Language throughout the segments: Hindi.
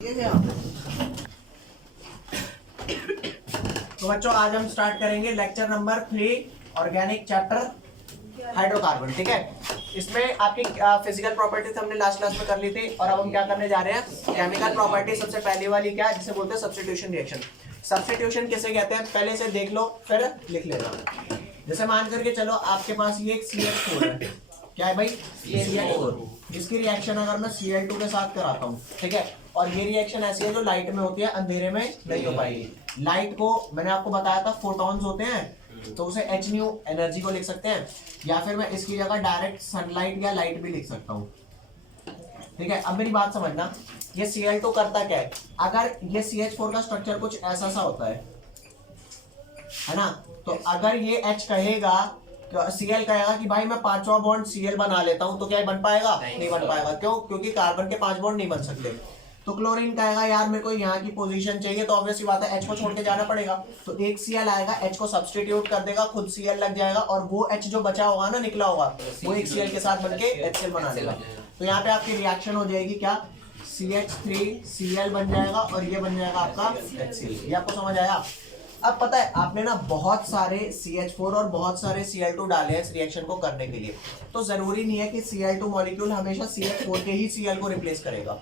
तो बच्चों आज हम स्टार्ट करेंगे lecture number 3 organic chapter hydrocarbon. ठीक है, इसमें आपकी फिजिकल प्रॉपर्टीज हमने लास्ट क्लास में कर ली थी और अब हम क्या करने जा रहे हैं, केमिकल प्रॉपर्टी। सबसे पहली वाली क्या है, जिसे बोलते हैं सब्स्टिट्यूशन रिएक्शन। सब्स्टिट्यूशन किसे कहते हैं पहले से देख लो फिर लिख लेना। जैसे मान करके चलो आपके पास ये एक CH4 है, क्या है भाई, CH4। इसकी रिएक्शन अगर मैं Cl2 के साथ कराता हूँ, ठीक है, और ये रिएक्शन ऐसी है जो लाइट में होती है, अंधेरे में नहीं हो पाएगी। लाइट को मैंने आपको बताया था फोटॉन्स होते हैं, तो उसे h न्यू एनर्जी को लिख सकते हैं, या फिर मैं इसकी जगह डायरेक्ट सनलाइट या लाइट भी लिख सकता हूँ। ठीक है, अब मेरी बात समझना, ये Cl2 करता क्या है, अगर ये CH4 का स्ट्रक्चर कुछ ऐसा सा होता है ना, तो अगर ये H कहेगा, Cl कहेगा कि भाई मैं पांचवा बॉन्ड Cl बना लेता हूं, तो क्या बन पाएगा? नहीं बन पाएगा। क्यों? क्योंकि कार्बन के 5 बॉन्ड नहीं बन सकते। तो क्लोरीन कहेगा यार मेरे को यहाँ की पोजीशन चाहिए, तो ऑब्वियसली बात है H को छोड़ के जाना पड़ेगा, तो एक Cl आएगा, H को सब्स्टिट्यूट कर देगा, खुद Cl लग जाएगा, और वो H जो बचा होगा ना, निकला होगा, वो एक Cl के साथ बनके HCl बना देगा। तो यहाँ पे आपकी रिएक्शन हो जाएगी क्या, CH3Cl बन जाएगा और ये बन जाएगा आपका HCl। ये आपको समझ आया? अब पता है आपने ना बहुत सारे CH4 और बहुत सारे Cl2 डाले हैं इस रिएक्शन को करने के लिए, तो जरूरी नहीं है कि Cl2 मॉलिक्यूल हमेशा CH4 के ही Cl को रिप्लेस करेगा।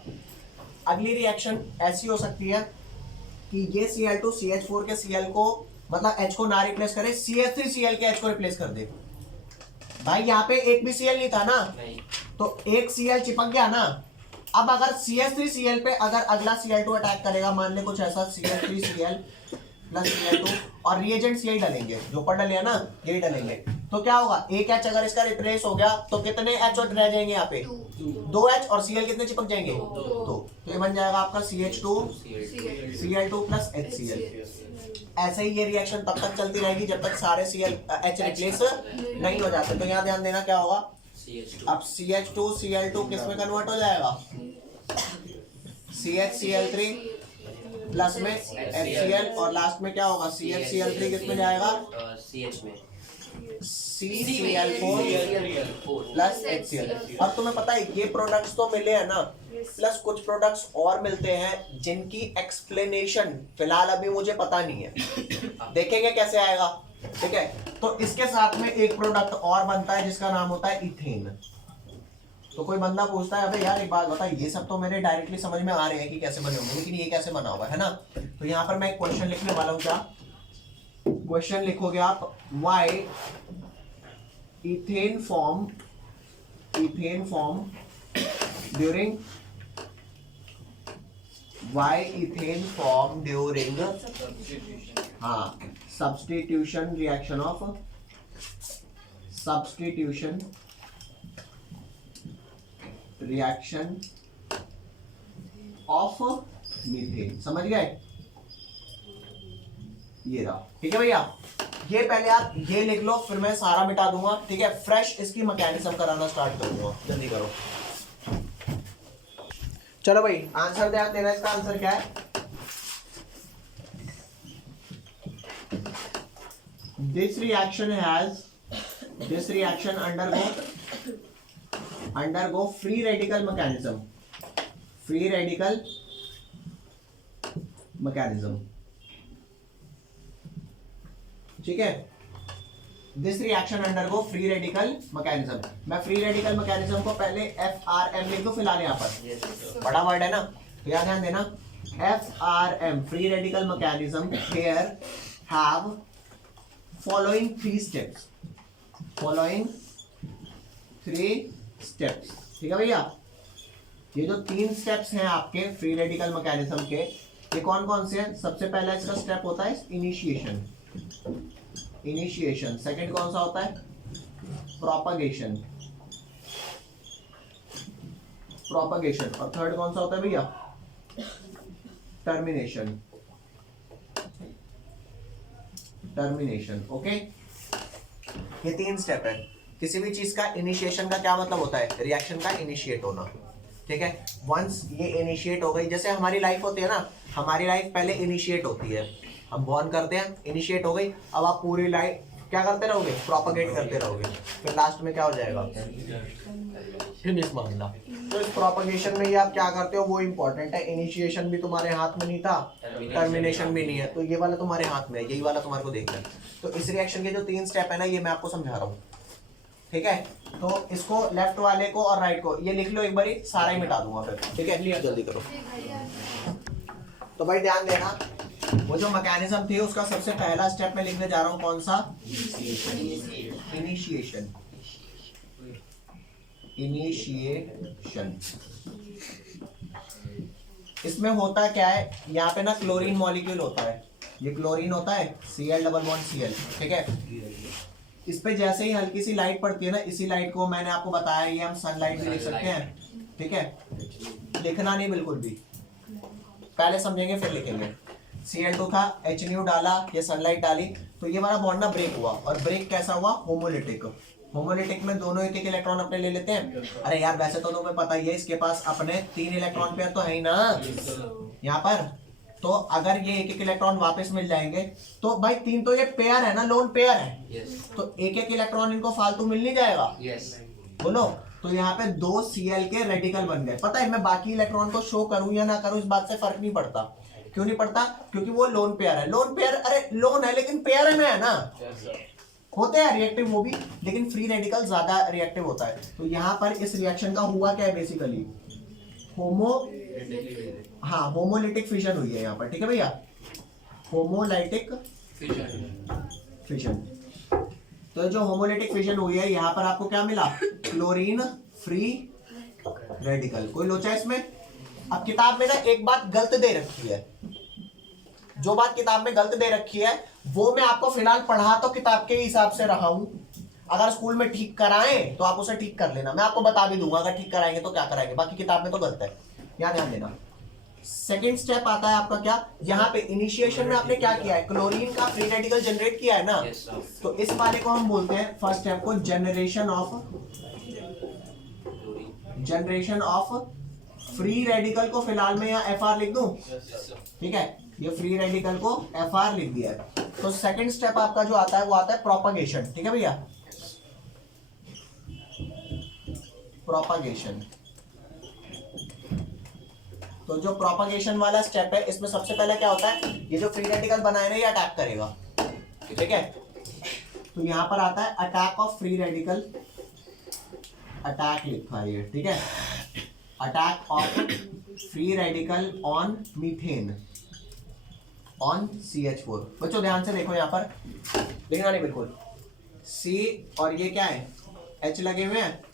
अगली रिएक्शन ऐसी हो सकती है कि ये Cl2 CH4 के Cl को, मतलब H को ना रिप्लेस करे, CH3Cl के H को रिप्लेस कर दे। भाई यहाँ पे एक भी Cl नहीं था ना, तो एक Cl चिपक गया ना। अब अगर CH3Cl पे अगर अगला Cl2 अटैक करेगा, मान ले कुछ ऐसा CH3Cl प्लस Cl2, और रिएजेंट्स यही डालेंगे जो ऊपर डले है ना, यही डालेंगे, तो क्या होगा, एक H अगर इसका रिप्लेस हो गया तो कितने H और रह जाएंगे यहाँ पे? 2H, और Cl कितने चिपक जाएंगे? 2। तो ये बन जाएगा आपका CH2 Cl2 प्लस HCl। ऐसे ही ये रिएक्शन तब तक चलती रहेगी जब तक सारे H रिप्लेस नहीं हो जाते। तो यहाँ ध्यान देना क्या होगा, अब CH2 Cl2 किस में कन्वर्ट हो जाएगा, CHCl3 प्लस में HCl, और लास्ट में क्या होगा, CHCl3 किस में जाएगा, CH में CCl4 प्लस HCl। अब तुम्हें पता है ये प्रोडक्ट्स तो मिले हैं ना, प्लस कुछ प्रोडक्ट्स और मिलते हैं जिनकी एक्सप्लेनेशन फिलहाल अभी मुझे पता नहीं है, देखेंगे कैसे आएगा। ठीक है, तो इसके साथ में एक प्रोडक्ट और बनता है जिसका नाम होता है इथेन। तो कोई बंदा पूछता है अबे यार एक बात बता, ये सब तो मेरे डायरेक्टली समझ में आ रहे हैं कि कैसे बने होंगे, लेकिन ये कैसे बना हुआ है ना। तो यहाँ पर मैं एक क्वेश्चन लिखने वाला हूँ। क्या क्वेश्चन लिखोगे आप, why ethane form during substitution reaction of methane. समझ गए? ये रहा। ठीक है भैया, ये पहले आप ये लिख लो, फिर मैं सारा मिटा दूंगा। ठीक है, फ्रेश इसकी मैकेनिज्म कराना स्टार्ट करूंगा, जल्दी करो। चलो भाई आंसर ध्यान देना, इसका आंसर क्या है, this reaction undergo free radical mechanism। ठीक है, this reaction undergo free radical mechanism. मैं फ्री रेडिकल मैकेनिज्म को पहले FRM लिख दूं फिलहाल यहाँ पर, बड़ा वर्ड है ना, तो यहाँ ध्यान देना, FRM free radical mechanism here have following 3 steps। ठीक है भैया, ये जो 3 स्टेप्स हैं आपके फ्री रेडिकल मैकेनिज्म के, ये कौन कौन से हैं? सबसे पहला इसका स्टेप होता है इनिशिएशन। सेकंड कौन सा होता है? प्रोपगेशन। और थर्ड कौन सा होता है भैया? टर्मिनेशन। ओके, ये 3 स्टेप है। किसी भी चीज का इनिशिएशन का क्या मतलब होता है? रिएक्शन का इनिशिएट होना। ठीक है, वंस ये इनिशिएट हो गई, जैसे हमारी लाइफ होती है ना, हमारी लाइफ पहले इनिशिएट होती है, हम बॉर्न करते हैं, इनिशिएट हो गई, अब आप पूरी लाइफ क्या करते रहोगे, प्रोपगेट करते रहोगे, फिर लास्ट में क्या हो जाएगा, फिनिश मामला। तो इस प्रोपगेशन में ये आप क्या करते हो वो इंपॉर्टेंट है। इनिशिएशन भी तुम्हारे हाथ में नहीं था, टर्मिनेशन भी नहीं है, तो ये वाला तुम्हारे हाथ में है, यही वाला तुम्हारे को देखना है। तो इस रिएक्शन के जो 3 स्टेप है ना, ये मैं आपको समझा रहा हूँ, ठीक है। तो इसको लेफ्ट वाले को और राइट को ये लिख लो एक बारी, सारा ही मिटा दूंगा फिर, ठीक है, जल्दी करो। तो भाई ध्यान देना, वो जो मैकेनिज्म थी उसका सबसे पहला स्टेप मैं लिखने जा रहा हूं, कौन सा, इनिशिएशन। इनिशिएशन इसमें होता क्या है, यहाँ पे ना क्लोरीन मॉलिक्यूल होता है, ये क्लोरीन होता है, Cl डबल बॉन्ड Cl, ठीक है। इस पे जैसे ही हल्की सी लाइट पड़ती है ना, इसी लाइट को मैंने आपको बताया, ये हम सनलाइट भी लिख सकते हैं, ठीक है। लिखना नहीं बिल्कुल भी, पहले समझेंगे फिर लिखेंगे। Cl2 था, H डाला, ये सनलाइट डाली, तो ये वाला बॉन्ड ना ब्रेक हुआ, और ब्रेक कैसा हुआ, होमोलिटिक। होमोलिटिक में दोनों एक एक इलेक्ट्रॉन अपने ले लेते हैं। अरे यार वैसे तो तुम्हें पता ही है, इसके पास अपने 3 इलेक्ट्रॉन पेयर तो है ही ना यहाँ पर। तो अगर ये एक एक इलेक्ट्रॉन वापस मिल जाएंगे तो भाई 3 तो ये पेयर है ना, लोन पेयर है, तो एक एक इलेक्ट्रॉन इनको फालतू मिल नहीं जाएगा, बोलो। तो यहाँ पे 2 Cl के रेडिकल बन गए। पता है मैं बाकी इलेक्ट्रॉन को शो करूं या ना करूं, इस बात से फर्क नहीं पड़ता। क्यों नहीं पड़ता, क्योंकि वो लोन पेयर है। लोन पेयर, अरे लोन है लेकिन पेयर में है ना, होते हैं रिएक्टिव वो भी, लेकिन फ्री रेडिकल ज्यादा रिएक्टिव होता है। तो यहाँ पर इस रिएक्शन का हुआ क्या है, बेसिकली होमोलिटिक फिशन हुई है यहाँ पर, ठीक है भैया, होमोलाइटिक फिशन। तो जो होमोलिटिक फिशन हुई है यहाँ पर आपको क्या मिला, क्लोरीन फ्री रेडिकल। कोई लोचा इसमें। अब किताब में ना एक बात गलत दे रखी है, जो बात किताब में गलत दे रखी है वो मैं आपको फिलहाल पढ़ा तो किताब के हिसाब से रहा हूं। अगर स्कूल में ठीक कराएं तो आप उसे ठीक कर लेना, मैं आपको बता भी दूंगा अगर ठीक कराएंगे तो क्या कराएंगे, बाकी किताब में तो गलत है, यहाँ ध्यान देना। सेकेंड स्टेप आता है आपका क्या, यहाँ पे इनिशिएशन में आपने क्या किया है, क्लोरीन का फ्री रेडिकल जनरेट किया है ना, तो इस वाले को हम बोलते हैं फर्स्ट स्टेप को जनरेशन ऑफ फ्री रेडिकल को फिलहाल में यहाँ Fr लिख दूं, ठीक है, ये फ्री रेडिकल को Fr लिख दिया है। तो सेकंड स्टेप आपका जो आता है वो आता है प्रोपगेशन, ठीक है भैया, प्रोपगेशन। तो जो प्रोपगेशन वाला स्टेप है इसमें सबसे पहले क्या होता है, ये जो फ्री रेडिकल बना है ना ये अटैक करेगा, ठीक है। तो यहां पर आता है attack of free radical, attack लिखा है ये, ठीक है, attack of free radical on methane on CH4। बच्चों ध्यान से देखो, यहाँ पर लिखना नहीं बिल्कुल, C और ये क्या है, H लगे हुए हैं,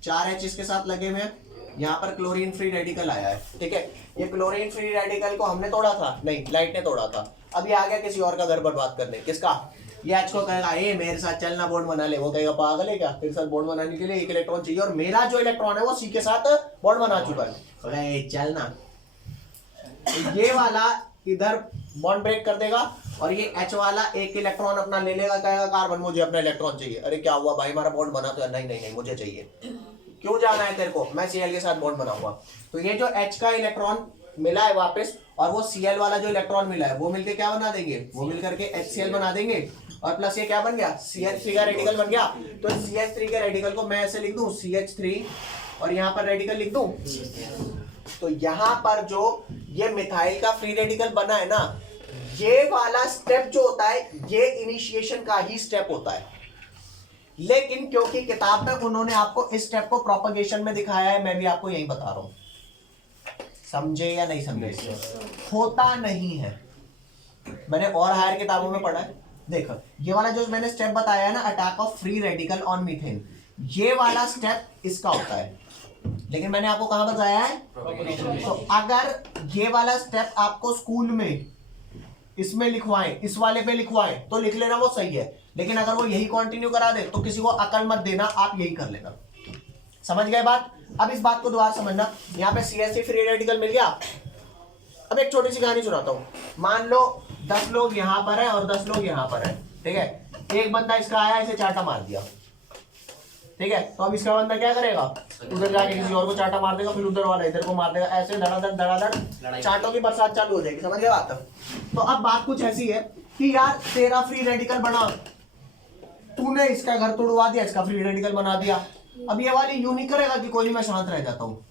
4 H इसके साथ लगे हुए हैं, यहाँ पर क्लोरीन फ्री रेडिकल आया है, ठीक है। ये क्लोरीन फ्री रेडिकल को हमने तोड़ा था, नहीं लाइट ने तोड़ा था, अब ये आ गया किसी और का घर बर्बाद करने, किसका, ये H को कहेगा ए मेरे साथ चलना बॉन्ड बना ले, वो कहेगा पागल है क्या, तेरे साथ बॉन्ड बनाने के लिए एक इलेक्ट्रॉन चाहिए और मेरा जो इलेक्ट्रॉन है वो C के साथ बॉन्ड बना चुका है, चलना। ये वाला इधर बॉन्ड ब्रेक कर देगा और ये H वाला एक इलेक्ट्रॉन अपना ले लेगा, कहेगा कार्बन मुझे अपना इलेक्ट्रॉन चाहिए। अरे क्या हुआ भाई, हमारा बॉन्ड बना, तो नहीं नहीं नहीं मुझे चाहिए, क्यों जाना है तेरे को, मैं Cl के साथ बॉन्ड बनाऊंगा। तो ये जो H का इलेक्ट्रॉन मिला है वापस और वो Cl वाला जो इलेक्ट्रॉन मिला है वो मिलके क्या बना देंगे, वो मिलकर के HCl बना देंगे और प्लस ये क्या बन गया, CH3 का रेडिकल बन गया। तो CH3 के रेडिकल को मैं ऐसे लिख दूं CH3 और यहाँ पर रेडिकल लिख दूं। तो यहाँ पर जो ये मिथाइल का फ्री रेडिकल बना है ना, ये वाला स्टेप जो होता है ये इनिशिएशन का ही स्टेप होता है, लेकिन क्योंकि किताब में उन्होंने आपको इस स्टेप को प्रोपगेशन में दिखाया है, मैं भी आपको यही बता रहा हूं, समझे या नहीं समझे, होता नहीं है, मैंने और हायर किताबों में पढ़ा है। देखो ये वाला जो मैंने स्टेप बताया है ना, attack of free radical on methane, ये वाला स्टेप इसका होता है, लेकिन मैंने आपको कहां बताया है, तो अगर ये वाला स्टेप आपको स्कूल में इसमें लिखवाएं, इस वाले पे लिखवाएं तो लिख लेना, वो सही है, लेकिन अगर वो यही कंटिन्यू करा दे तो किसी को अकल मत देना, आप यही कर लेना, समझ गए बात। अब इस बात को दोबारा समझना, यहाँ पे CH3 फ्री रेडिकल मिल गया। अब एक छोटी सी कहानी सुनाता हूँ, मान लो 10 लोग यहाँ पर है और 10 लोग यहाँ पर है, ठीक है, एक बंदा इसका आया, इसे चाटा मार दिया, ठीक है, तो अब इसका बंदा क्या करेगा, उधर जाके किसी और को चाटा मार देगा, फिर उधर वाला इधर को मार देगा, ऐसे धड़ाधड़ चाटों की बरसात चालू हो जाएगी, समझ गए बात। तो अब बात कुछ ऐसी है कि यार तेरा फ्री रेडिकल बना, तूने इसका घर तोड़वा दिया, इसका फ्री रेडिकल बना दिया। अब ये वाली यूं नहीं करेगा कि कोई नहीं मैं शांत रह जाता हूँ।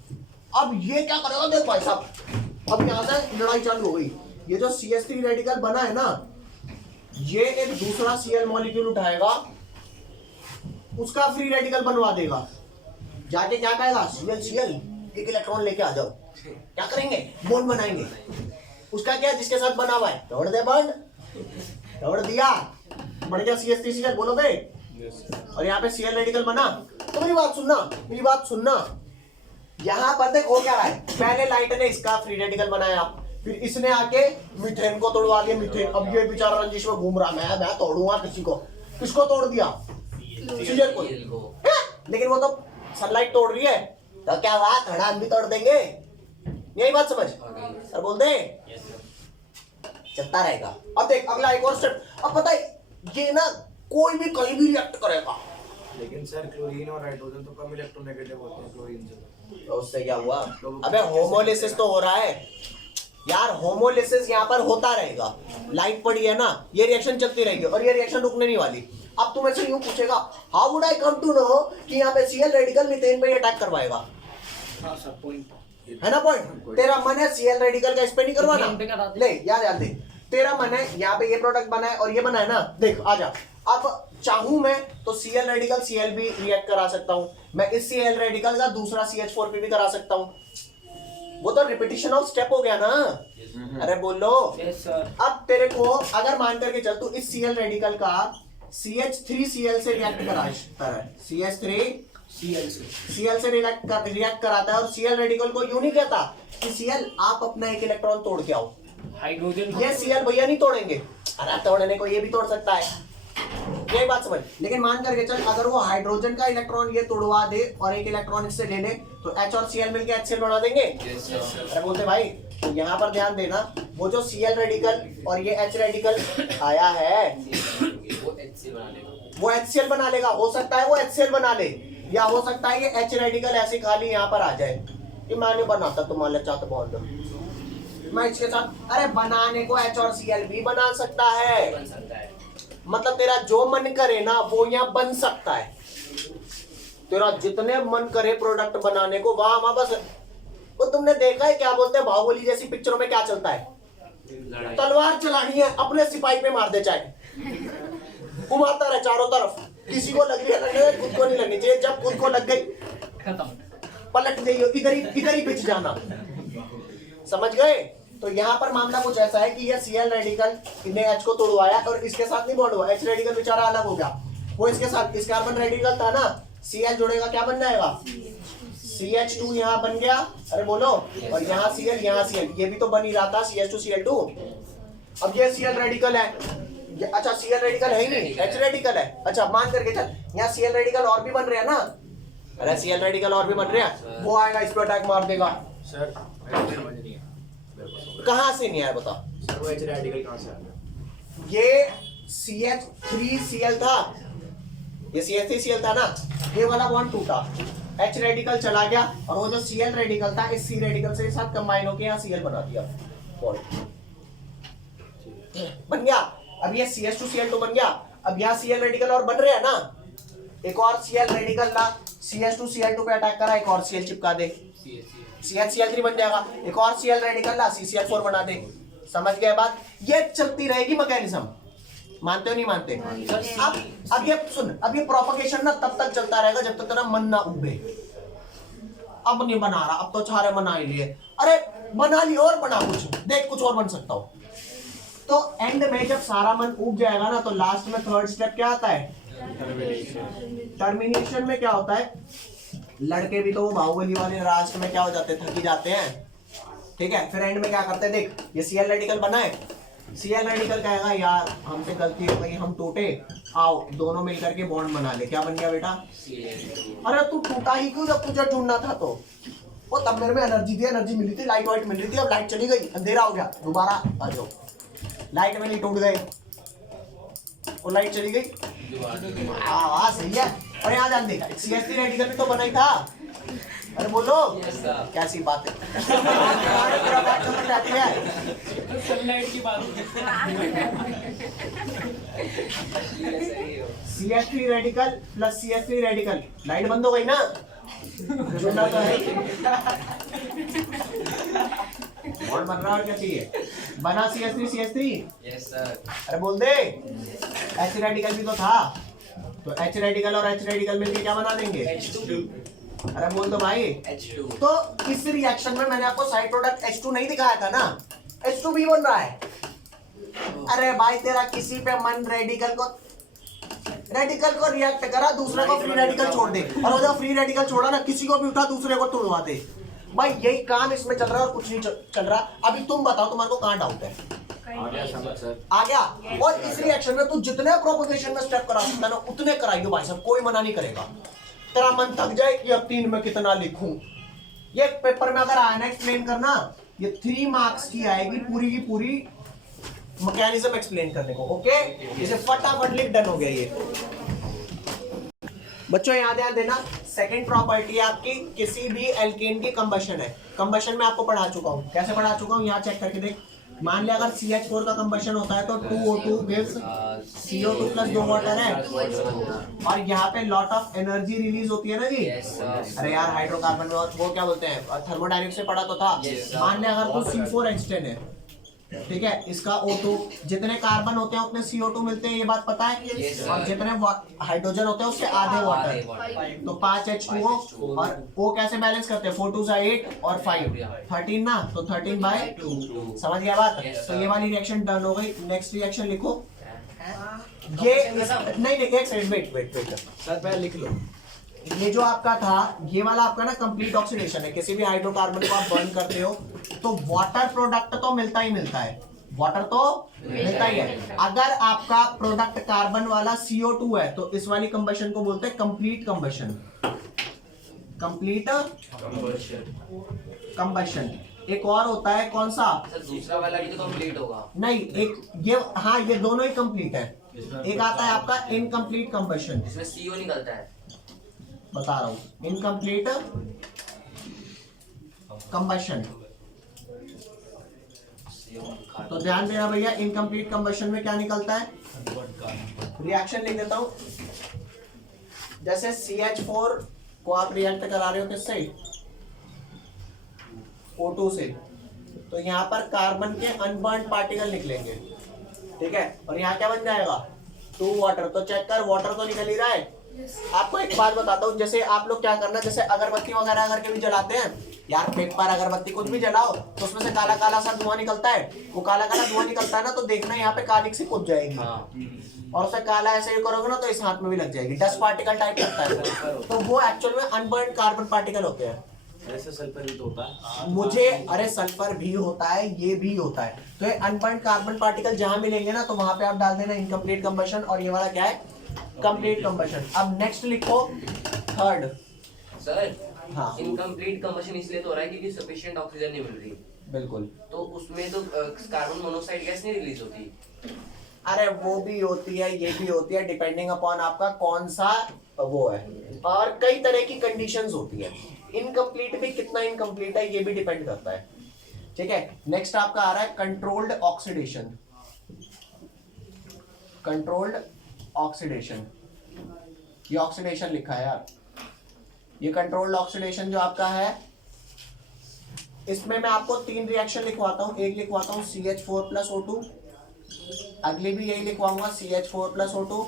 अब ये क्या करेगा देख भाई साहब, अब यहाँ से लड़ाई चालू हो गई। ये जो CH3 रेडिकल बना है ना, ये एक दूसरा Cl मॉलिक्यूल उठाएगा, उसका फ्री रेडिकल बनवा देगा। जाके क्या कहेगा, Cl एक इलेक्ट्रॉन लेके आ जाओ। क्या करेंगे, बॉन्ड बनाएंगे। उसका क्या जिसके साथ बना हुआ है, तोड़ दे बॉन्ड, तोड़ दिया, बढ़ गया CH3Cl, बोलो बे। और यहाँ पे Cl रेडिकल बना। तो मेरी बात सुनना, मेरी बात सुनना, यहाँ पर देख हो क्या रहा है, पहले लाइट ने इसका फ्री रेडिकल बनाया, फिर इसने आके मीथेन को तोड़वा दिया, मीथेन। अब ये बेचारा रंजिश में घूम रहा, मैं तोड़ूंगा किसी को। किसको तोड़ दिया, Cl को। लेकिन वो तो सनलाइट तोड़ रही है, तो क्या हुआ, थोड़ा हम भी तोड़ देंगे। यही बात समझ सर, बोल दे, चलता रहेगा। अब देख अगला एक और स्टेप। अब पता है ये ना कोई भी कहीं भी रिएक्ट करेगा। लेकिन सर क्लोरीन और हाइड्रोजन तो कम इलेक्ट्रोनेगेटिव होते हैं क्लोरीन से। तो उससे क्या हुआ, अबे होमोलिसिस तो हो रहा है यार, होमोलिसिस यहाँ पर होता रहेगा। लाइट पड़ी है ना, ये रिएक्शन चलती रहेगी और ये रिएक्शन रुकने नहीं वाली। अब तुम ऐसे यूं पूछेगा, how would I come to know कि यहाँ पे Cl रेडिकल मीथेन पे अटैक करवाएगा। हाँ सर, पॉइंट है ना पॉइंट। तेरा मन है Cl रेडिकल का इस पे नहीं करवाना, ले याद दे, तेरा मन है यहाँ पे ये प्रोडक्ट बना है और ये बना है ना, देख आजा। अब चाहूं मैं तो Cl रेडिकल Cl भी रिएक्ट करा सकता हूँ, मैं इस Cl रेडिकल का दूसरा CH4 पे भी करा सकता हूँ। वो तो रिपीटिशन ऑफ स्टेप हो गया ना। अरे बोलो। अब तेरे को अगर मान करके चल तू इस Cl रेडिकल का CH3Cl से रिएक्ट कराता है, CH3Cl से रिएक्ट कराता है, और Cl रेडिकल को यूं नहीं कहता कि Cl आप अपना एक इलेक्ट्रॉन तोड़ के आओ। हाइड्रोजन ये Cl भैया नहीं तोड़ेंगे, अरे तोड़ने को ये भी तोड़ सकता है, यही बात समझ। लेकिन मान करके चल अगर वो हाइड्रोजन का इलेक्ट्रॉन ये तोड़वा दे और एक इलेक्ट्रॉन इससे ले ले, तो H और Cl मिलके HCl बना देंगे। अरे बोलते भाई, तो यहाँ पर ध्यान देना, वो जो Cl रेडिकल और ये H रेडिकल आया है, वो HCl बना लेगा। हो सकता है वो HCl बना ले, या हो सकता है ये H रेडिकल ऐसे खाली यहाँ पर आ जाए कि मैं नहीं बनाता, तुम्हारे चाहते बॉन्ड मैं इसके साथ। अरे बनाने को H और Cl भी बना सकता है, मतलब तेरा जो मन करे ना वो यहाँ बन सकता है। तेरा जितने मन करे प्रोडक्ट बनाने को वहां बस। वो तुमने देखा है क्या बोलते हैं बाहुबली जैसी पिक्चरों में क्या चलता है, तलवार चलानी है, अपने सिपाही पे मार दे, चाहे घुमाता रहे चारों तरफ, किसी को लग रही है लगने, खुद को नहीं लगनी चाहिए। जब खुद को लग गई पलट जाइए, इधर ही पिच जाना, समझ गए। तो यहाँ पर मामला कुछ ऐसा है कि ये Cl रेडिकल ने H को तोड़वाया और इसके साथ नहीं बॉन्ड हुआ, H रेडिकल बेचारा अलग हो गया। वो इसके साथ इस कार्बन रेडिकल था ना, Cl जुड़ेगा, क्या बन जाएगा, CH2 यहाँ बन गया। अरे बोलो, और यहाँ Cl, यहाँ Cl, ये भी तो बन ही रहा था CH2Cl2। अब ये Cl रेडिकल है, अच्छा Cl रेडिकल है ही नहीं, H रेडिकल है। अच्छा मान करके चल, यहाँ Cl रेडिकल और भी बन रहे हैं ना, अरे Cl रेडिकल और भी बन रहे हैं, वो आएगा इस पे अटैक मार देगा। सर समझ नहीं है, कहाँ से नहीं आया बता, सर वो H रेडिकल कहाँ से आया? ये CH3Cl था, ये CH3Cl था ना, ये वाला बॉन्ड टूटा, H रेडिकल चला गया, और वो जो Cl रेडिकल था इस C रेडिकल से साथ कंबाइन होकर यहाँ Cl बना दिया, बॉन्ड बन गया। अब ये CH2Cl2 बन गया। अब यहाँ Cl रेडिकल और बन रहे हैं ना, एक और Cl रेडिकल ला, CH2Cl2 पे अटैक करा, एक और Cl चिपका दे, CH3Cl3 बन जाएगा, एक और Cl रेडिकल ला, CCl4 बना दे। समझ गए बात, ये चलती रहेगी मैकेनिज्म, मानते हो नहीं मानते। अब ये सुन, अब ये प्रोपगेशन ना तब तक चलता रहेगा जब तक तेरा मन ना उबे। अब नहीं बना रहा, अब तो छारे बना ही लिए, अरे बना ली और बना कुछ, देख कुछ और बन सकता हो। तो एंड में जब सारा मन उब जाएगा ना, तो लास्ट में थर्ड स्टेप क्या आता है, टर्मिनेशन में क्या होता है, लड़के भी तो वो बाहुबली वाले लास्ट में क्या हो जाते हैं, थकी जाते हैं, ठीक है। फिर एंड में क्या करते हैं, देख ये Cl रेडिकल बना है, Cl रेडिकल कहेगा यार हमसे गलती हो गई, हम टूटे, आओ दोनों मिलकर के बॉन्ड बना ले। क्या बन गया बेटा, अरे तू टूटा ही क्यों जब तुझे ढूंढना था, तो वो तब मेरे में एनर्जी मिली थी, लाइट वाइट मिल रही थी, अब लाइट चली गई, अंधेरा हो गया, दोबारा आ जाओ, लाइट मिली, टूट गए, वो लाइट चली गई, हाँ सही है। और यहाँ ध्यान देगा CH3 रेडिकल भी तो बना ही था, अरे बोलो कैसी बात है सनलाइट की बात CH3 radical plus CH3 radical, light बंद हो गई ना? जुड़ा तो है बॉन्ड बन रहा है, क्या चाहिए? बना CH3 यस सर। अरे बोल दे। H रेडिकल भी तो था, तो H रेडिकल और H रेडिकल मिलके क्या बना देंगे? H2 अरे बोल दो भाई। H2 तो इस रिएक्शन में मैंने आपको साइड प्रोडक्ट H2 नहीं दिखाया था ना, H2 भी बन रहा है। अरे भाई तेरा किसी पे मन रेडिकल को रिएक्ट करा, दूसरे को फ्री रेडिकल छोड़ दे, और जब फ्री रेडिकल छोड़ा ना, किसी को भी उठा दूसरे को तुड़वा दे। भाई यही काम इसमें चल रहा है और कुछ नहीं चल रहा। अभी तुम बताओ तुम्हारे को कहाँ डाउट है? आ गया समझ सर। आ गया। और इस रिएक्शन में तू जितने प्रोपोगेशन में स्टेप करा सकता है ना, उतने कराइयो भाई साहब, कोई मना नहीं करेगा। तेरा मन थक जाए कि अब 3 में कितना लिखूं। ये पेपर में अगर आया ना एक्सप्लेन करना, ये 3 मार्क्स की आएगी पूरी की पूरी मैकेनिज्म एक्सप्लेन करने को। ओके, इसे फटाफट लिख, डन हो गया ये। बच्चों याद देना, सेकंड प्रॉपर्टी आपकी किसी भी एल्केन की कंबशन है। कंबशन में आपको पढ़ा चुका हूँ, कैसे पढ़ा चुका हूँ यहाँ चेक करके देख। मान लिया अगर CH4 का कंबशन होता है तो 2O2 gives CO2 plus 2 water है, और यहाँ पे लॉट ऑफ एनर्जी रिलीज होती है ना जी। अरे यार हाइड्रोकार्बन में वो क्या बोलते हैं, थर्मोडायनेमिक्स से पढ़ा तो था। मान लिया अगर तो C4H10 है, ठीक है, इसका O2, जितने कार्बन होते हैं उतने CO2 मिलते हैं, ये बात पता है। और जितने हाइड्रोजन होते हैं उससे आधे वाटर, तो 5H2O, और O कैसे बैलेंस करते हैं? 4 2 8 और 5 13 ना, तो 13/2। समझ गया बात? तो ये वाली रिएक्शन डन हो गई। नेक्स्ट रिएक्शन लिखो। ये नहीं एक सेकंड, वेट सर पहले लिख लो। ये जो आपका था, ये वाला आपका ना कंप्लीट ऑक्सीडेशन है। किसी भी हाइड्रोकार्बन को आप बर्न करते हो तो वाटर प्रोडक्ट तो मिलता ही मिलता है, वाटर तो मिलता ही है। अगर आपका प्रोडक्ट कार्बन वाला CO2 है तो इस वाली कंबशन को बोलते हैं कंप्लीट कंबशन। Complete combustion. एक और होता है कौन सा? सर दूसरा वाला भी तो कंप्लीट होगा। नहीं, एक ये, हाँ ये दोनों ही कंप्लीट है। एक आता है आपका इनकम्प्लीट कंबशन, इसमें CO निकलता है। बता रहा हूं, इनकम्प्लीट कंबशन। तो ध्यान देना भैया, इनकम्प्लीट कंबशन में क्या निकलता है? रिएक्शन लिख देता हूं। जैसे CH4 को आप रिएक्ट करा रहे हो किससे? O2 से, तो यहाँ पर कार्बन के अनबर्न्ड पार्टिकल निकलेंगे, ठीक है, और यहाँ क्या बन जाएगा? 2 वाटर। तो चेक कर, वाटर तो निकल ही रहा है। आपको एक बात बताता हूँ, जैसे आप लोग क्या करना, जैसे अगरबत्ती वगैरह करके भी जलाते हैं यार, पेपर अगरबत्ती कुछ भी जलाओ तो उसमें से काला काला सा धुआं निकलता है। वो काला काला धुआं निकलता है ना, तो देखना यहाँ पे कालिक से कुछ जाएगी, और उसे काला ऐसे ही करोगे ना तो इस हाथ में भी लग जाएगी। डस्ट पार्टिकल टाइप लगता है, तो वो एक्चुअल में अनबर्न्ड कार्बन पार्टिकल होते हैं। ऐसे सल्फर भी तो होता है मुझे, अरे सल्फर भी होता है, ये भी होता है। तो ये अनबर्न्ड कार्बन पार्टिकल जहां मिलेंगे ना, तो वहां पे आप डाल देना इनकम्प्लीट कंबशन, और ये वाला क्या है? Complete combustion. अब नेक्स्ट लिखो थर्ड। सर हाँ, इनकम्प्लीट कंबशन इसलिए तो हो रहा है क्योंकि सफिशिएंट ऑक्सीजन नहीं मिल रही। बिल्कुल। तो उसमें तो कार्बन मोनोऑक्साइड गैस नहीं रिलीज होती। अरे वो भी होती है, ये भी होती है, डिपेंडिंग अपॉन आपका कौन सा वो है, और कई तरह की कंडीशंस होती है। इनकम्प्लीट भी कितना इनकम्प्लीट है ये भी डिपेंड करता है, ठीक है। नेक्स्ट आपका आ रहा है कंट्रोल्ड ऑक्सीडेशन। कंट्रोल्ड ऑक्सीडेशन, ये ऑक्सीडेशन लिखा है यार। ये कंट्रोल्ड ऑक्सीडेशन जो आपका है, इसमें मैं आपको 3 रिएक्शन लिखवाता हूँ। एक लिखवाता हूँ CH4 प्लस O2, अगली भी यही लिखवाऊंगा CH4 प्लस O2,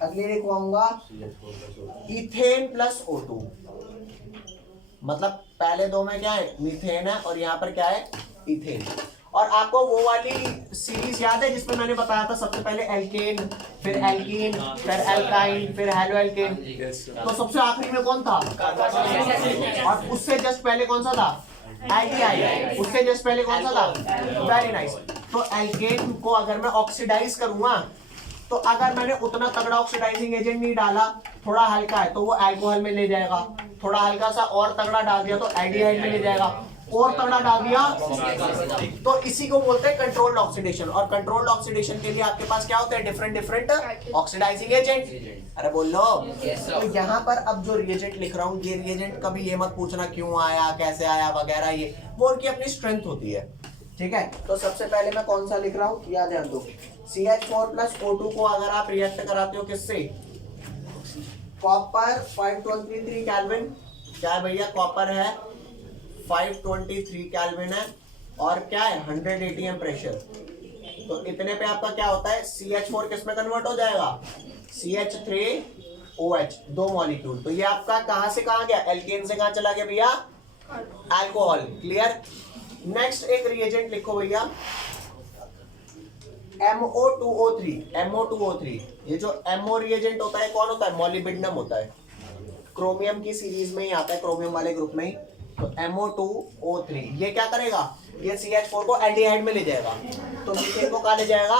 अगली लिखवाऊंगा इथेन प्लस O2। मतलब पहले 2 में क्या है? मीथेन है, और यहाँ पर क्या है? इथेन। और आपको वो वाली सीरीज याद है जिसमें मैंने बताया था सबसे पहले एल्केन, फिर एल्कीन, फिर एल्काइन, फिर हेलो एल्केन। तो सबसे आखिरी में कौन था? और उससे जस्ट पहले कौन सा था? एल्डिहाइड। उससे जस्ट पहले कौन सा था? Very nice. तो एल्केन को अगर मैं ऑक्सीडाइज करूंगा, तो अगर मैंने उतना तगड़ा ऑक्सीडाइजिंग एजेंट नहीं डाला, थोड़ा हल्का है तो वो अल्कोहल में ले जाएगा, थोड़ा हल्का सा और तगड़ा डाल दिया तो एल्डिहाइड में ले जाएगा, और तगड़ा डाल दिया, तो इसी को बोलते हैं कंट्रोल्ड ऑक्सीडेशन। और कंट्रोल्ड ऑक्सीडेशन के लिए आपके पास क्या होते हैं? Different oxidising agent. अरे बोल लो। तो यहाँ पर अब जो रिएजेंट लिख रहा हूँ, ये रिएजेंट कभी ये मत पूछना क्यों आया, कैसे आया वगैरह, ये वो उनकी अपनी स्ट्रेंथ होती है। ठीक है, तो सबसे पहले मैं कौन सा लिख रहा हूँ, याद ध्यान दो। CH4 प्लस O2 को अगर आप रिएक्ट कराते हो किससे, कॉपर 523 केल्विन, क्या है भैया, कॉपर है 523 केल्विन है, और क्या है 100 atm प्रेशर। तो इतने पे आपका क्या होता है, CH4 किस में कन्वर्ट हो जाएगा, CH3OH, 2 मॉलिक्यूल। तो ये आपका कहां से कहां गया, एल्केन से कहां चला गया भैया, अल्कोहल। क्लियर। नेक्स्ट एक रिएजेंट लिखो भैया, MO2O3। MO2O3, ये जो MO रिएजेंट होता है कौन होता है, मॉलिब्डेनम होता है, क्रोमियम की सीरीज में ही आता है, क्रोमियम वाले ग्रुप में ही। तो MO2O3 ये क्या करेगा, ये CH4 को एल्डिहाइड में ले जाएगा, तो मीथेन को कहां ले जाएगा,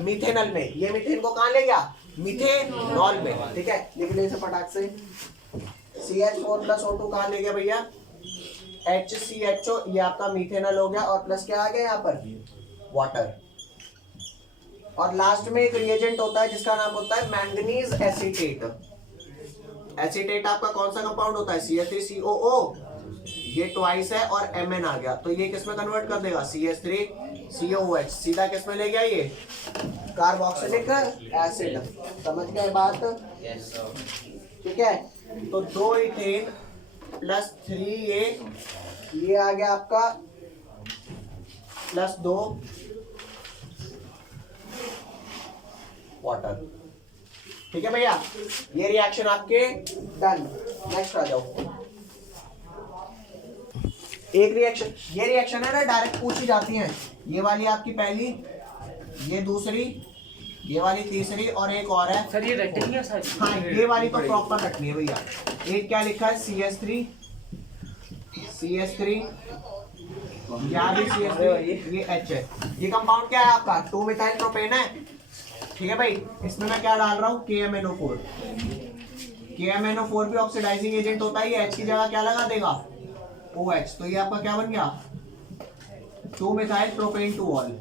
मीथेनल में। ये मीथेन को कहां ले गया, मीथेनॉल में। ठीक है, लिख ले इसे फटाक से। CH4 प्लस O2 कहां ले गया भैया, HCHO, ये आपका मीथेनल हो गया, और प्लस क्या आ गया यहाँ पर, वाटर। और लास्ट में एक रिएजेंट होता है जिसका नाम होता है मैंगनीज एसीटेट। एसीटेट आपका कौन सा कंपाउंड होता है, CH3COO, ये ट्वाइस है और Mn आ गया, तो ये किस में कन्वर्ट कर देगा, CH3COOH, सीधा किस में ले गया, ये कार्बोक्सिलिक एसिड। समझ गए बात, यस सर। ठीक है। तो 2 इथेन प्लस 3 ये आ गया आपका प्लस 2 वाटर। ठीक है भैया, ये रिएक्शन आपके डन। नेक्स्ट आ जाओ। एक रिएक्शन, ये रिएक्शन है ना डायरेक्ट पूछी जाती है, ये वाली आपकी पहली, ये दूसरी, ये वाली तीसरी, और एक और है सर ये रटेंगे सारी। हाँ, ये वाली तो प्रॉपर रखनी है भैया। एक क्या लिखा है, CH3, यहाँ भी CH3, ये H है। ये कंपाउंड क्या है आपका, 2 मिथाइल प्रोपेन है। ठीक है भाई, इसमें मैं क्या डाल रहा हूँ, KMNO4। KMNO4 भी ऑक्सीडाइजिंग एजेंट होता है, ये H की जगह क्या लगा देगा, OH। तो ये आपका क्या बन गया, 2 methyl propane 2 all.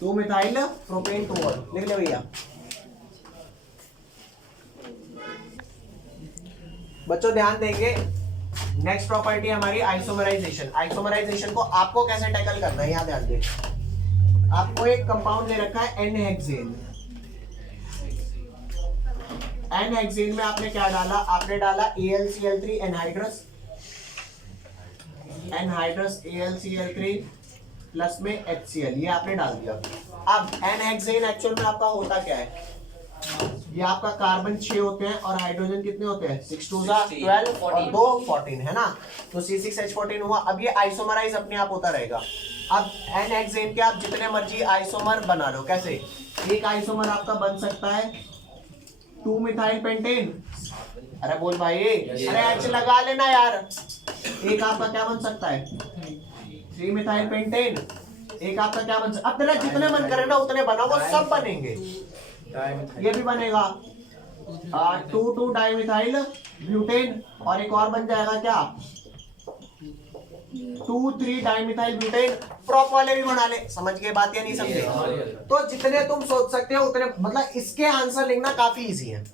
Two methyl propane 2 all लिख ले भैया। बच्चों ध्यान देंगे, नेक्स्ट प्रॉपर्टी हमारी आइसोमराइजेशन। आइसोमराइजेशन को आपको कैसे टैकल करना है, यहाँ ध्यान दें। आपको एक कंपाउंड दे रखा है N-हेक्सेन। N-हेक्सेन में आपने क्या डाला, आपने डाला AlCl3 एनहाइड्रस, AlCl3 प्लस में HCl, ये आपने डाल दिया। अब N-हेक्सेन एक्चुअल में आपका होता क्या है, ये आपका कार्बन 6 होते हैं और हाइड्रोजन कितने होते हैं, 6 2 12 और 2 14 है ना, तो C6H14 हुआ। अब ये आइसोमराइज अपने आप होता रहेगा। अब N-हेक्सेन के आप जितने मर्जी आइसोमर बना लो, कैसे, एक आइसोमर आपका बन सकता है 2 मिथाइल पेंटेन, अरे बोल भाई, अरे H लगा लेना यार। एक आपका क्या बन सकता है, 3 मिथाइल पेंटेन। एक आपका क्या बन सकता है, अब तेरा जितने मन करे ना उतने बनाओ, वो सब बनेंगे। ये भी बनेगा 2 डाइमिथाइल ब्यूटेन, और एक और बन जाएगा क्या, 2 3 डाइमिथाइल ब्यूटेन। प्रॉप वाले भी बना ले। समझ गए बात या नहीं समझे? तो जितने तुम सोच सकते हो उतने, मतलब इसके आंसर लिखना काफी इजी है।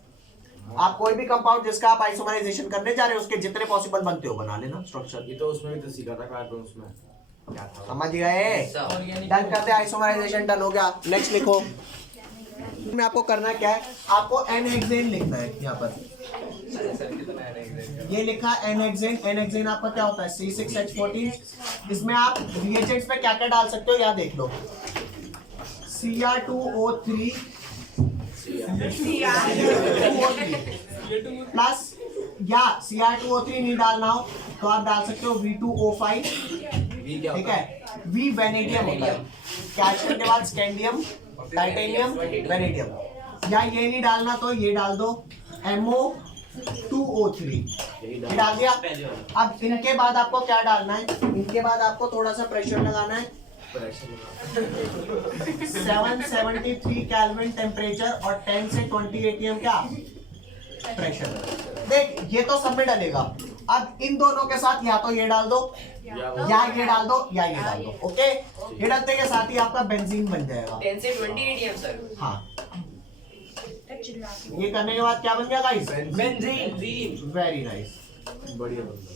आप कोई भी कंपाउंड जिसका आप आइसोमराइजेशन करने जा रहे हो उसके जितने पॉसिबल बनते हो बना लेना स्ट्रक्चर। ये तो उसमें भी तो सीखा था कार्बन, उसमें क्या था, समझ गए? डन करते, आइसोमराइजेशन डन हो गया। नेक्स्ट लिखो। में आपको करना क्या है, आपको N-हेक्सेन लिखना है यहाँ पर। ये लिखा N-हेक्सेन। N-हेक्सेन आपका क्या होता है, C6H14। इसमें आप रिएजेंट्स में क्या क्या डाल सकते हो, यहाँ देख लो, Cr2O3 प्लस, या Cr2O3 नहीं डालना हो तो आप डाल सकते हो V2O5। ठीक है, V वेनेडियम होता है, कैल्शियम के बाद स्कैंडियम, टाइटेनियम, वेनेडियम। या ये नहीं डालना तो ये डाल दो MO2O3, ये डाल दिया। अब इनके बाद आपको क्या डालना है, इनके बाद आपको थोड़ा सा प्रेशर लगाना है, 773 केल्विन टेम्परेचर और 10 से 20 atm क्या प्रेशर। देख ये तो सब में डलेगा। अब इन दोनों के साथ या तो ये डाल दो, या ये डाल दो, या ये डाल दो। ओके, ये डालते के साथ ही आपका बेंजीन बन जाएगा 10 से 20 atm सर। हाँ, ये करने के बाद क्या बन गया गाइस, बेंजीन। Very nice. बढ़िया बनता है।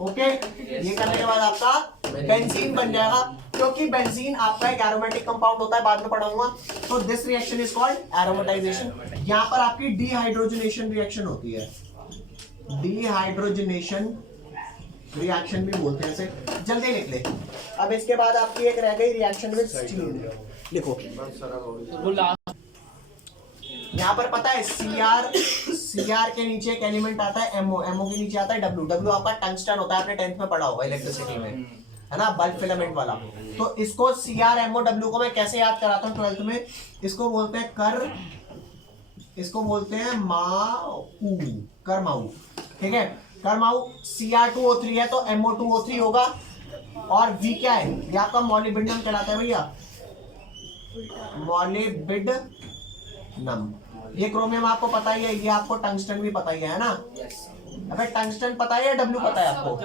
ओके ये करने के बाद आपका बेंजीन बन जाएगा, क्योंकि बेंजीन आपका एक एरोमेटिक कंपाउंड होता है, बाद में पढ़ाऊंगा। तो this reaction is called aromatisation. यहाँ पर आपकी डिहाइड्रोजनेशन रिएक्शन होती है, डिहाइड्रोजनेशन रिएक्शन भी बोलते हैं इसे, जल्दी लिख ले। अब इसके बाद आपकी एक रह गई रिएक्शन विद स्टीम, लिखो। बस सारा हो गया। यहाँ पर पता है सीआर के नीचे एक एलिमेंट आता है एमओ, एमओ के नीचे आता है डब्ल्यू, डब्ल्यू आपका टंगस्टन होता है, आपने 10th में पढ़ा होगा इलेक्ट्रिसिटी में, है ना, बल्ब फिलामेंट वाला। तो इसको सीआर एमओ डब्ल्यू को मैं कैसे याद कराता हूँ 12th में, इसको बोलते हैं इसको बोलते हैं माऊ, करमाऊ, ठीक है, करमाऊ। Cr2O3 है तो MO2O3 होगा, और V क्या है, ये आपका मॉलिब्डेनम कहलाता है भैया, मॉलिब्डेनम। ये क्रोमियम आपको पता ही है, ये आपको टंगस्टन भी पता ही है ना। अबे टंगस्टन पता है या डब्ल्यू पता है आपको?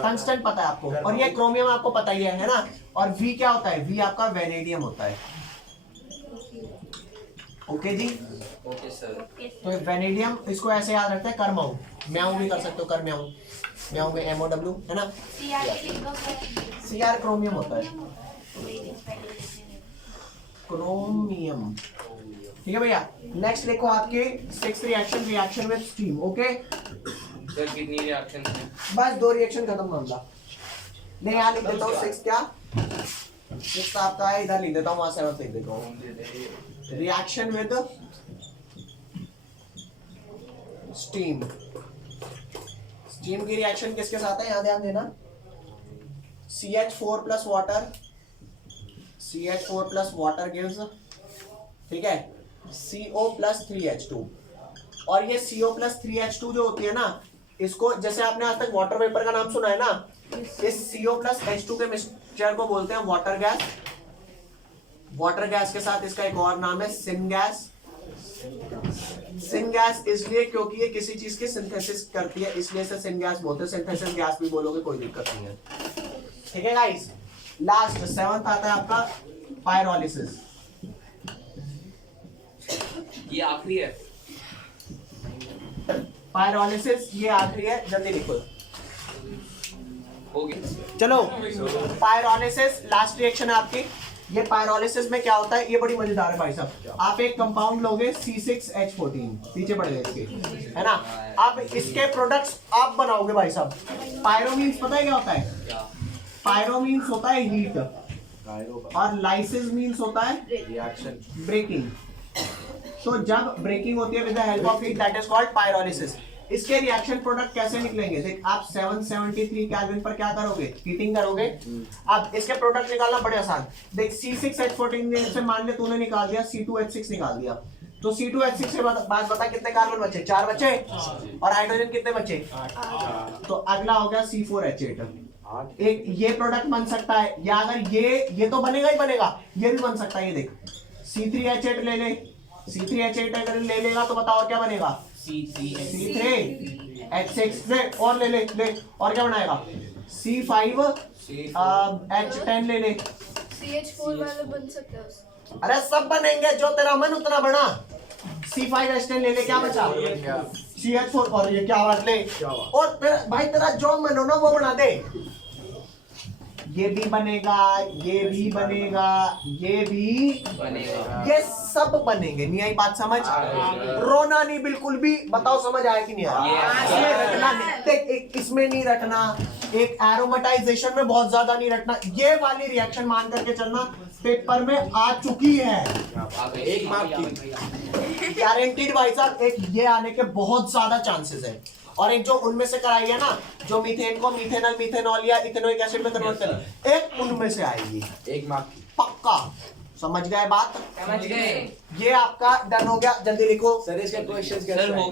टंगस्टन पता है आपको, और ये क्रोमियम आपको पता ही है ना। और वी क्या होता है, वी आपका वेनेडियम होता है। ओके जी, ओके सर। तो वेनेडियम इसको ऐसे याद रखते हैं, करमाऊ, म्याऊ भी कर सकते हो, कर म्याऊ, म्याऊ में MOW है ना। Cr क्रोमियम होता है, क्रोमियम, ठीक है भैया। नेक्स्ट देखो आपके 6th reaction, reaction with steam. Okay sir कितनी रिएक्शन है? बस 2 रिएक्शन खत्म मामला। नहीं यहाँ लिख देता हूँ 6 क्या, 6 आपका है, इधर लिख देता हूँ, वहां 7 लिख देता हूँ। रिएक्शन विद स्टीम, स्टीम की रिएक्शन किसके साथ है, यहाँ ध्यान देना। CH4 plus water, CH4 plus water gives, ठीक है, CO प्लस 3H2। और ये CO प्लस 3H2 जो होती है ना, इसको जैसे आपने आज तक वाटर वेपर का नाम सुना है ना, इस CO प्लस H2 के मिक्सचर को बोलते हैं वाटर गैस। वाटर गैस के साथ इसका एक और नाम है सिन गैस। सिन गैस इसलिए क्योंकि ये किसी चीज की सिंथेसिस करती है, इसलिए इसे सिन गैस बोलते हैं। सिंथेसिस गैस भी बोलोगे कोई दिक्कत नहीं है, ठीक है गाइस। लास्ट 7th आता है आपका पायरोलिसिस। ये आखिरी है। पायरोलिसिस ये आखिरी है, जल्दी लिखो। हो गया। चलो पायरोलिसिस लास्ट रिएक्शन है आपकी। ये पायरोलिसिस में क्या होता है, ये बड़ी मजेदार है भाई साहब। आप एक कंपाउंड लोगे C6H14, पीछे पड़ गए इसके, है ना। अब इसके प्रोडक्ट्स आप बनाओगे भाई साहब। पायरो मीन्स पता है क्या होता है, पायरो मीन्स होता है हीट, और लाइसिस मीन्स होता है रिएक्शन, ब्रेकिंग। तो जब ब्रेकिंग होती है with the help of heat, that is called pyrolysis. इसके रिएक्शन प्रोडक्ट कैसे निकलेंगे, देख आप 773 केल्विन पर क्या करोगे, हीटिंग करोगे। अब इसके प्रोडक्ट निकालना बड़े आसान, देख C6H14 से मान ले तूने निकाल दिया, C2H6 निकाल दिया, तो C2H6 के बाद बता कितने कार्बन बचे, 4 बचे, और हाइड्रोजन कितने बचे, 8। तो अगला हो गया C4H8। एक ये प्रोडक्ट बन सकता है, या अगर ये तो बनेगा ही बनेगा, ये भी बन सकता है। ये देख C3H8 ले ले, C3H8 अगर ले लेगा तो बताओ क्या बनेगा, C3H6 से, और ले और क्या बनाएगा, C5H10 ले ले। CH4 वाले बन सकते हैं उससे। अरे सब बनेंगे, जो तेरा मन उतना बना। C5H10 ले ले, क्या बचा, CH4, और ये क्या बात ले, और फिर भाई तेरा जो मन हो ना वो बना दे। ये भी बनेगा, ये भी बनेगा, ये भी बनेगा, ये सब बनेंगे। नहीं आई बात समझ, रोना नहीं बिल्कुल भी। बताओ समझ आया कि नहीं आया? इसमें रटना नहीं, देख इसमें नहीं रटना, एक एरोमेटाइजेशन में बहुत ज्यादा नहीं रटना। ये वाली रिएक्शन मान करके चलना, पेपर में आ चुकी है, एक मार्क की गारंटीड भाई साहब। एक ये आने के बहुत ज्यादा चांसेस है, और एक जो उनमें से कराई है ना, जो मीथेन को मिथेनल, मिथेनॉल या इथेनोइक एसिड में कन्वर्ट कर, एक उनमें से आएगी, एक मार्क की। पक्का। समझ गए बात, समझ गए। ये आपका डन हो गया, जल्दी लिखो। सर इसका क्वेश्चन सर हो गया।